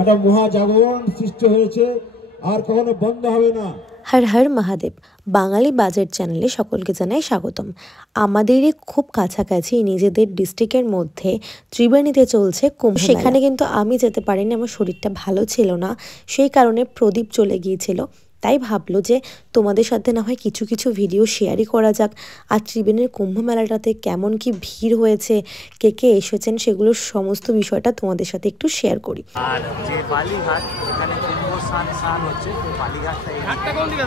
একটা মহাজাগরণ সৃষ্টি হয়েছে, আর কখনো বন্ধ হবে না। হর হর মহাদেব। বাঙালি বাজেট চ্যানেলে সকলকে জানাই স্বাগতম। আমাদেরই খুব কাছাকাছি নিজেদের ডিস্ট্রিক্টের মধ্যে ত্রিবেণীতে চলছে কুম্ভ মেলা। সেখানে কিন্তু আমি যেতে পারিনি, আমার শরীরটা ভালো ছিল না, সেই কারণে প্রদীপ চলে গিয়েছিল। তাই ভাবলো যে তোমাদের সাথে না হয় কিছু কিছু ভিডিও শেয়ারই করা যাক। আর ত্রিবেণীর কুম্ভ মেলাটাতে কেমন কি ভিড় হয়েছে, কে কে এসেছেন, সেগুলোর সমস্ত বিষয়টা তোমাদের সাথে একটু শেয়ার করি। আর যে বালিঘাট যেখানে কুম্ভ স্নান হচ্ছে, তো বালিঘাটটা কোন দিকে,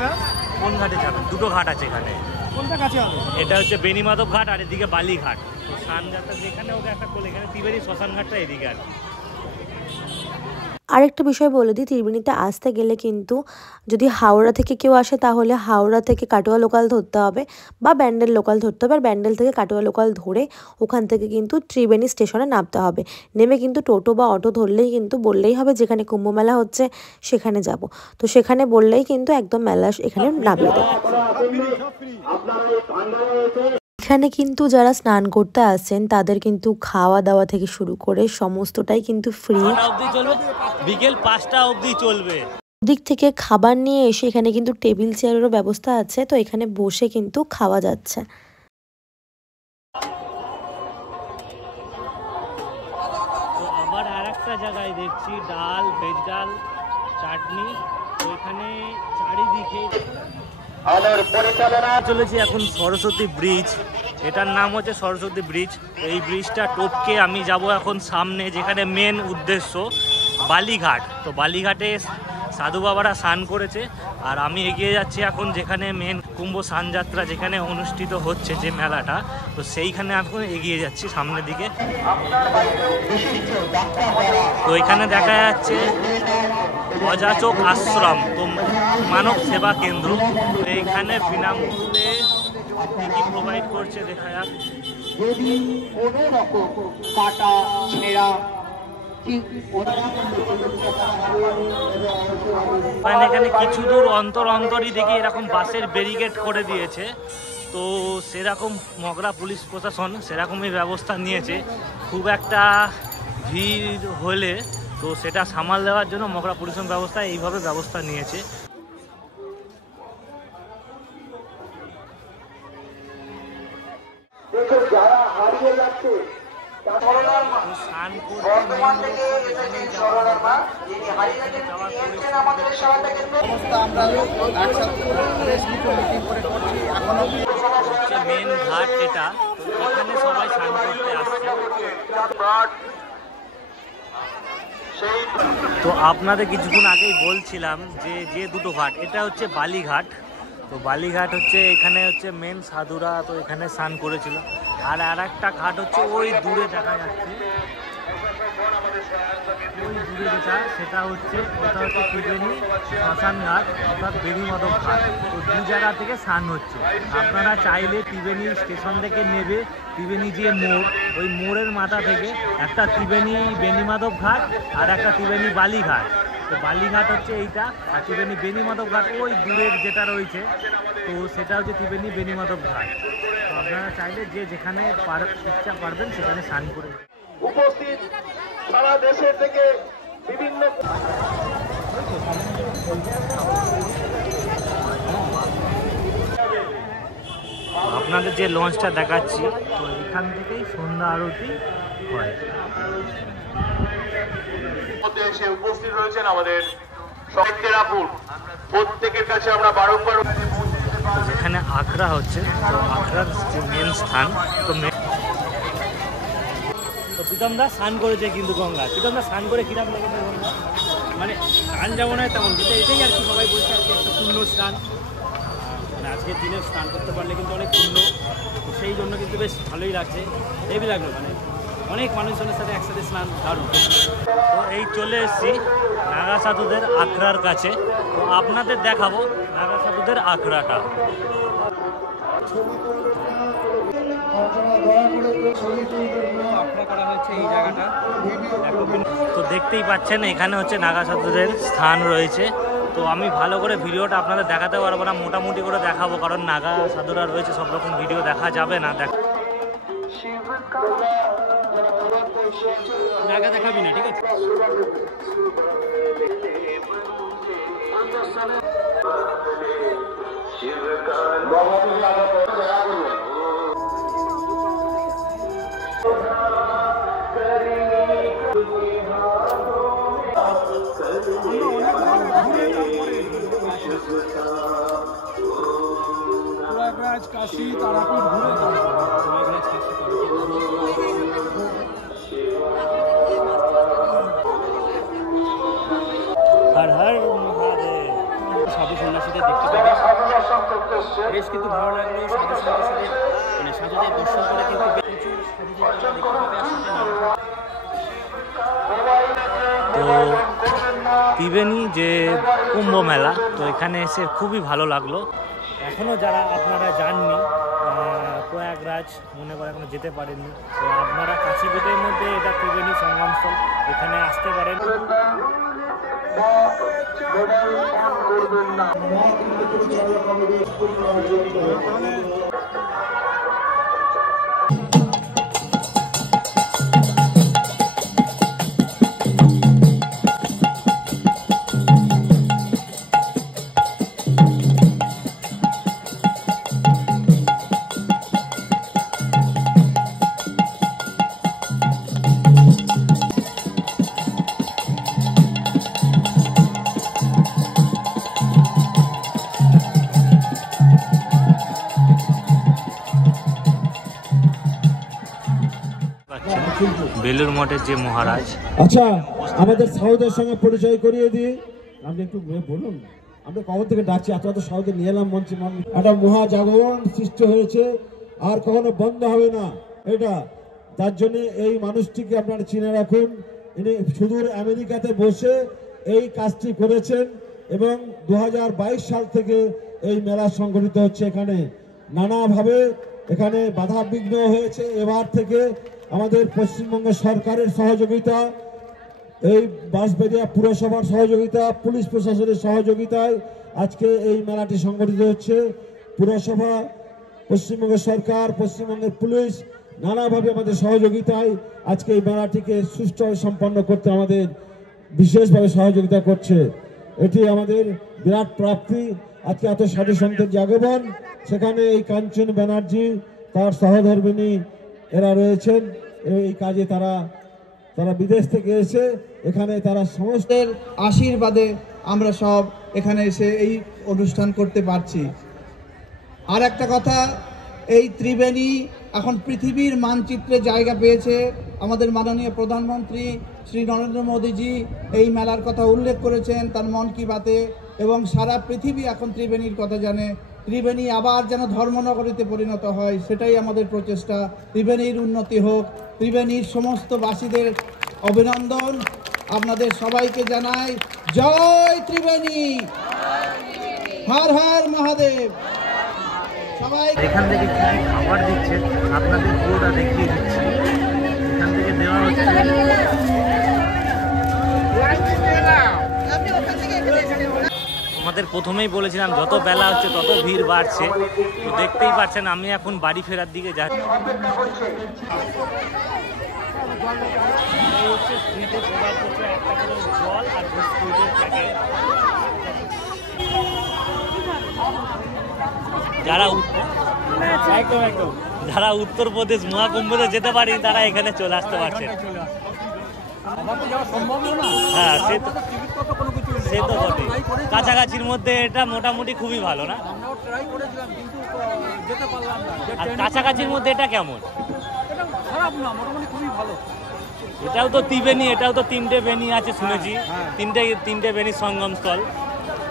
কোন ঘাটে যাবেন? দুটো ঘাট আছে এখানে। কোনটা কাছে হবে? এটা হচ্ছে বেনিমাধব ঘাট আর এদিকে বালিঘাট। তো স্নান যাত্রা যেখানে ওকে একটা কোলে, এখানে ত্রিবেণী শ্মশান ঘাটটা এদিকে আর কি। আরেকটা বিষয় বলে দিই, ত্রিবেণীতে আসতে গেলে কিন্তু যদি হাওড়া থেকে কেউ আসে তাহলে হাওড়া থেকে কাটোয়া লোকাল ধরতে হবে বা ব্যান্ডেল লোকাল ধরতে হবে। আর ব্যান্ডেল থেকে কাটোয়া লোকাল ধরে ওখান থেকে কিন্তু ত্রিবেণী স্টেশনে নামতে হবে। নেমে কিন্তু টোটো বা অটো ধরলেই কিন্তু বললেই হবে যেখানে কুম্ভ মেলা হচ্ছে সেখানে যাব। তো সেখানে বললেই কিন্তু একদম মেলা এখানে নামিয়ে দেবে। এখানে কিন্তু যারা স্নান করতে আসছেন তাদের কিন্তু খাওয়া দাওয়া থেকে শুরু করে সমস্তটাই কিন্তু ফ্রি। বিকেল 5টা অবধি চলবে। দিক থেকে খাবার নিয়ে এসে এখানে কিন্তু টেবিল চেয়ারেরও ব্যবস্থা আছে, তো এখানে বসে কিন্তু খাওয়া যাচ্ছে। আবার আর একটা জায়গায় দেখছি ডাল, ভেজ ডাল, চাটনি। তো এখানে চারিদিকে চলেছি এখন সরস্বতী ব্রিজ। এটার নাম হচ্ছে সরস্বতী ব্রিজ। এই ব্রিজটা টপকে আমি যাব এখন সামনে, যেখানে মেন উদ্দেশ্য বালিঘাট। তো বালিঘাটে সাধু বাবারা স্নান করেছে, আর আমি এগিয়ে যাচ্ছি এখন যেখানে মেন কুম্ভ স্নানযাত্রা যেখানে অনুষ্ঠিত হচ্ছে যে মেলাটা, তো সেইখানে এখন এগিয়ে যাচ্ছি সামনের দিকে। তো এখানে দেখা যাচ্ছে অযাচক আশ্রম, তো মানব সেবা কেন্দ্র। তো এইখানে বিনামূল্যে কি কি প্রোভাইড করছে দেখা যাক। এখানে কিছু দূর অন্তর অন্তরই দেখি এরকম বাসের ব্যারিকেড করে দিয়েছে। তো সেরকম মগরা পুলিশ প্রশাসন সেরকমই ব্যবস্থা নিয়েছে। খুব একটা ভিড় হলে তো সেটা সামাল দেওয়ার জন্য মগরা পুলিশ ব্যবস্থা এইভাবে ব্যবস্থা নিয়েছে। মেন ঘাট এটা, এখানে সবাই স্নান করতে আসছে। তো আপনাদের কিছুক্ষণ আগেই বলছিলাম যে দুটো ঘাট, এটা হচ্ছে বালিঘাট। তো বালিঘাট হচ্ছে এখানে হচ্ছে মেন সাধুরা তো এখানে স্নান করেছিল। আর একটা ঘাট হচ্ছে ওই দূরে দেখা যাচ্ছে, ওই দূরে যেটা সেটা হচ্ছে ওটা হচ্ছে ত্রিবেণী শ্মশান ঘাট অর্থাৎ বেনিমাধব ঘাট। তো দু জায়গা থেকে স্নান হচ্ছে। আপনারা চাইলে ত্রিবেণী স্টেশন থেকে নেবে, ত্রিবেণী যে মোড়, ওই মোড়ের মাথা থেকে একটা ত্রিবেণী বেনিমাধব ঘাট আর একটা ত্রিবেণী বালিঘাট। তো বালিঘাট হচ্ছে এইটা, আর ত্রিবেণী বেনিমাধব ঘাট ওই দূরের যেটা রয়েছে, তো সেটা হচ্ছে ত্রিবেণী বেনিমাধব ঘাট। তো আপনারা চাইলে যে যেখানে ইচ্ছা পারবেন সেখানে স্নান করে উপস্থিত সারা দেশের থেকে বিভিন্ন। আপনাদের যে লঞ্চটা দেখাচ্ছি, তো এখান থেকেই সন্ধ্যা আরতি হয়। এসে উপস্থিত রয়েছেন আমাদের সবাইকেরাপুর, প্রত্যেকের কাছে আমরা বারংবার যেখানে আখড়া হচ্ছে, তো আখড়ার যে মেন স্থান। তো প্রীতমদা স্নান করেছে কিন্তু গঙ্গা। প্রীতমদা স্নান করে কিরকম লেগেছে গঙ্গা? মানে স্নান যেমন হয় তেমন, কিন্তু এটাই আর কি সবাই বলছে আর কি একটা পূর্ণ স্নান। মানে আজকের দিনে স্নান করতে পারলে কিন্তু অনেক পূর্ণ, তো সেই জন্য কিন্তু বেশ ভালোই লাগছে, হেভি লাগলো। মানে অনেক মানুষজনের সাথে একসাথে স্নান দারুণ। তো এই চলে এসেছি নাগা সাধুদের আখড়ার কাছে। তো আপনাদের দেখাবো নাগা সাধুদের আখড়াটা। তো দেখতেই পাচ্ছেন এখানে হচ্ছে নাগা সাধুদের স্থান রয়েছে। তো আমি ভালো করে ভিডিওটা আপনাদের দেখাতে পারবো না, মোটামুটি করে দেখাবো, কারণ নাগা সাধুরা রয়েছে, সব রকম ভিডিও দেখা যাবে না। নাগা দেখাবি না, ঠিক আছে? প্রয়াগরাজ, কাশী, তারাপীঠ ঘুরে হর হর মহাদেব। সাধু সন্ন্যাসীদের দেখতে পাবে, বেশ কিন্তু ভালো লাগলো। সাধু সন্ন্যাসীদের মানে সাধুদের দর্শন করে কিন্তু প্রচুর সাধুদের দেখতে পাবে তো ত্রিবেণী যে কুম্ভ মেলা, তো এখানে এসে খুবই ভালো লাগলো। এখনও যারা আপনারা যাননি প্রয়াগরাজ, মনে করে এখনো যেতে পারেননি, তো আপনারা কাশীপীঠের মধ্যে এটা ত্রিবেণী সঙ্গমস্থল, এখানে আসতে পারেন। বেলুর মঠের যে মহারাজ। আচ্ছা, আমাদের সাউদের সঙ্গে পরিচয় করিয়ে দিই। আপনি একটু বলুন, আমরা কখন থেকে ডাকছি, আপনারা তো সাউদে নিয়ে এলাম মঞ্চে। একটা মহাজাগরণ সৃষ্টি হয়েছে, আর কখনো বন্ধ হবে না এটা। তার জন্য এই মানুষটিকে আপনারা চিনে রাখুন। ইনি সুদূর আমেরিকাতে বসে এই কাজটি করেছেন এবং 2022 সাল থেকে এই মেলা সংগঠিত হচ্ছে। এখানে নানাভাবে এখানে বাধা বিঘ্ন হয়েছে। এবার থেকে আমাদের পশ্চিমবঙ্গ সরকারের সহযোগিতা, এই বাঁশবেড়িয়া পুরসভার সহযোগিতা, পুলিশ প্রশাসনের সহযোগিতায় আজকে এই মেলাটি সংগঠিত হচ্ছে। পুরসভা, পশ্চিমবঙ্গ সরকার, পশ্চিমবঙ্গের পুলিশ নানাভাবে আমাদের সহযোগিতায় আজকে এই মেলাটিকে সুষ্ঠুভাবে সম্পন্ন করতে আমাদের বিশেষভাবে সহযোগিতা করছে। এটি আমাদের বিরাট প্রাপ্তি। আজকে এত সাধু সন্তের আগমন, সেখানে এই কাঞ্চন ব্যানার্জি তার সহধর্মিনী এরা রয়েছেন। এই কাজে তারা বিদেশ থেকে এসে এখানে তারা সমস্ত আশীর্বাদে আমরা সব এখানে এসে এই অনুষ্ঠান করতে পারছি। আর একটা কথা, এই ত্রিবেণী এখন পৃথিবীর মানচিত্রে জায়গা পেয়েছে। আমাদের মাননীয় প্রধানমন্ত্রী শ্রী নরেন্দ্র মোদীজি এই মেলার কথা উল্লেখ করেছেন তার মন কি বাতে, এবং সারা পৃথিবী এখন ত্রিবেণীর কথা জানে। ত্রিবেণী আবার যেন ধর্মনগরীতে পরিণত হয়, সেটাই আমাদের প্রচেষ্টা। ত্রিবেণীর উন্নতি হোক। ত্রিবেণীর সমস্ত বাসীদের অভিনন্দন। আপনাদের সবাইকে জানাই জয় ত্রিবেণী, হর হর মহাদেব। সবাই এখান থেকে কি কি খাবার দিচ্ছে আপনাদের পুরোটা দেখিয়ে দিচ্ছি। এখান থেকে দেওয়া হচ্ছে, আমাদের প্রথমেই বলেছিলাম যত বেলা হচ্ছে তত ভিড় বাড়ছে, তো দেখতেই পাচ্ছেন আমি এখন বাড়ি ফেরার দিকে যাচ্ছি। জল আর বিস্কুটের প্যাকেট। যারা উত্তরপ্রদেশ মহাকুম্ভতে যেতে পারেনি তারা এখানে চলে আসতে পারছেন। হ্যাঁ, সে তো বটে। কাছাকাছির মধ্যে এটা মোটামুটি খুবই ভালো না? আর কাছাকাছির মধ্যে এটা কেমন? এটাও তো ত্রিবেণী, এটাও তো 3টে বেণী আছে শুনেছি, তিনটে বেণীর সঙ্গমস্থল।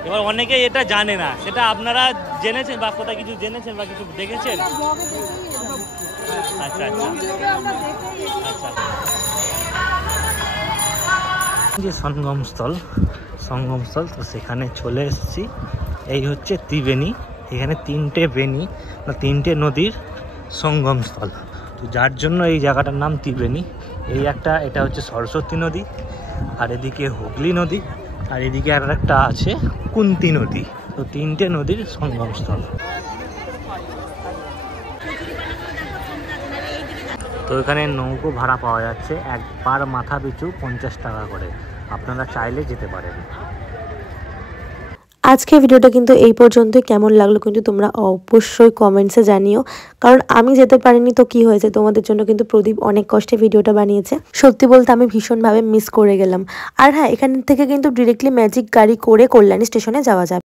এবার অনেকেই এটা জানে না, সেটা আপনারা জেনেছেন বা কোথাও কিছু জেনেছেন বা কিছু দেখেছেন? আচ্ছা আচ্ছা আচ্ছা। যে সঙ্গমস্থল তো সেখানে চলে এসেছি। এই হচ্ছে ত্রিবেণী। এখানে 3টে বেণী বা 3টে নদীর সঙ্গমস্থল, তো যার জন্য এই জায়গাটার নাম ত্রিবেণী। এটা হচ্ছে সরস্বতী নদী, আর এদিকে হুগলি নদী, আর এদিকে আর একটা আছে কুন্তি নদী। তো 3টে নদীর সঙ্গমস্থল। তো তো এখানে নৌকো ভাড়া পাওয়া যাচ্ছে, এক পার মাথা পিছু 50 টাকা করে। আপনারা চাইলে যেতে পারেন। আজকে ভিডিওটা কিন্তু এই পর্যন্ত। কেমন লাগলো কিন্তু তোমরা অবশ্যই কমেন্টসে জানিও, কারণ আমি যেতে পারিনি তো কি হয়েছে, তোমাদের জন্য কিন্তু প্রদীপ অনেক কষ্টে ভিডিওটা বানিয়েছে। সত্যি বলতে আমি ভীষণভাবে মিস করে গেলাম। আর হ্যাঁ, এখান থেকে কিন্তু ডিরেক্টলি ম্যাজিক গাড়ি করে কল্যাণী স্টেশনে যাওয়া যাবে।